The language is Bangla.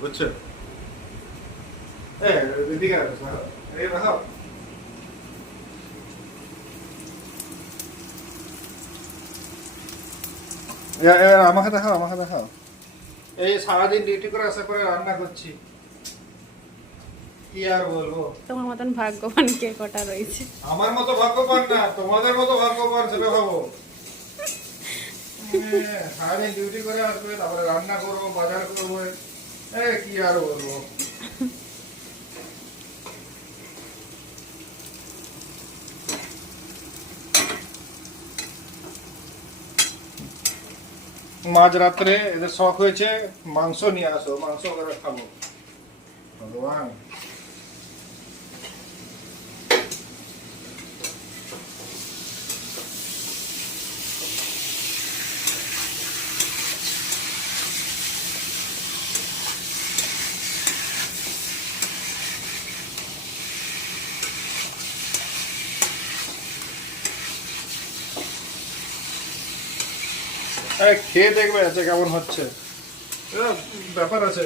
বুঝছো? এদিকে রাখো, এই রাখো। আমাকে দেখাও, আমাকে দেখাও। এই সারাদিন ডিউটি করে আসার পরে রান্না করছি, কি আর বলবো। তোমার মতন ভাগ্যবান কে কটা রয়েছে? আমার মতো ভাগ্যবান না, তোমাদের মতো ভাগ্যবান সেটা ভাবো। সারাদিন ডিউটি করে আসবে, তারপরে রান্না করবো, বাজার করবো, কি আর বলবো। মাঝ রাত্রে এদের শখ হয়েছে মাংস নিয়ে আসো, মাংস করে খাবো। ভগবান। খেয়ে দেখবে আছে কেমন হচ্ছে, ব্যাপার আছে।